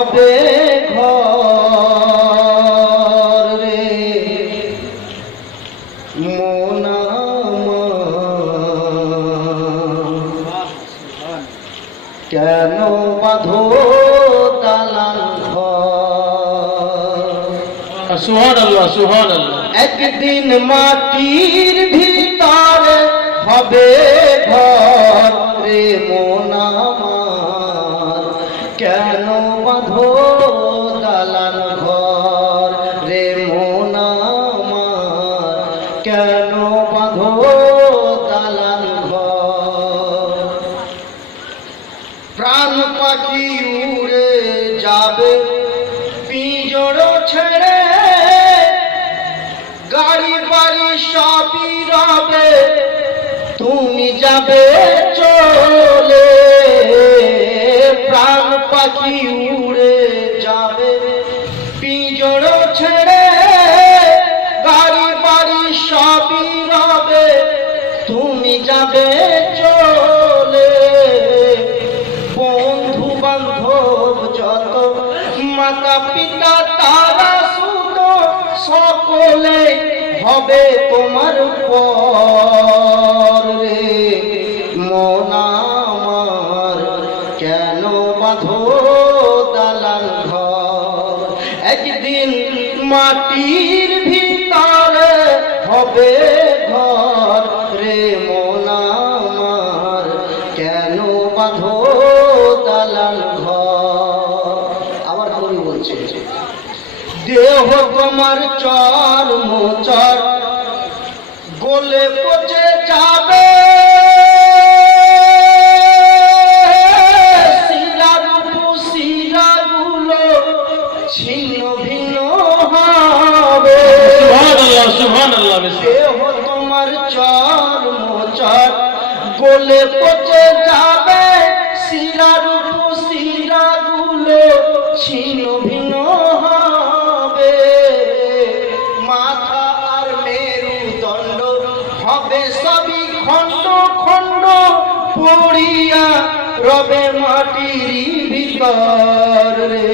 হবে ঘর রে মন আমার কেন বাঁধো দালান ঘর। সুবহানাল্লাহ সুবহানাল্লাহ। একদিন মাটির ভিতরে হবে ঘর রে মন আমার কেন বাঁধো দালান ঘর রে মন আমার কেন বাঁধো দালান ঘর। প্রাণ পাখি উড়ে যাবে পিঞ্জর ছেড়ে গাড়ি বাড়ি সবই রবে তুমি যাবে চলে। প্রাণ পাখি উড়ে যাবে পিঞ্জর ছেড়ে গাড়ি বাড়ি সবই রবে তুমি যাবে চলে। বন্ধু বান্ধব যত মাতা পিতা তারা শুনো সকলে হবে তোমার পর রে মন আমার কেন বাঁধো দালান ঘর। একদিন মাটির ভিতরে হবে ঘর রে মন আমার কেন বাঁধো দালান ঘর। আবার কবি বলছে দেহ তোমার চর্ম চর গলে পচে যাবে শিরার শিরাগুলো ছিন্ন ভিন্ন হবে। সুবহানাল্লাহ সুবহানাল্লাহ। দেহ তোমার চর্ম চর গলে পচে যাবে শিরার শিরাগুলো ছিন্ন ভিন্ন হবে। মাথা আর মেরুদণ্ড হবে সবই খণ্ড খণ্ড পড়িয়া রবে মাটির ভিতর রে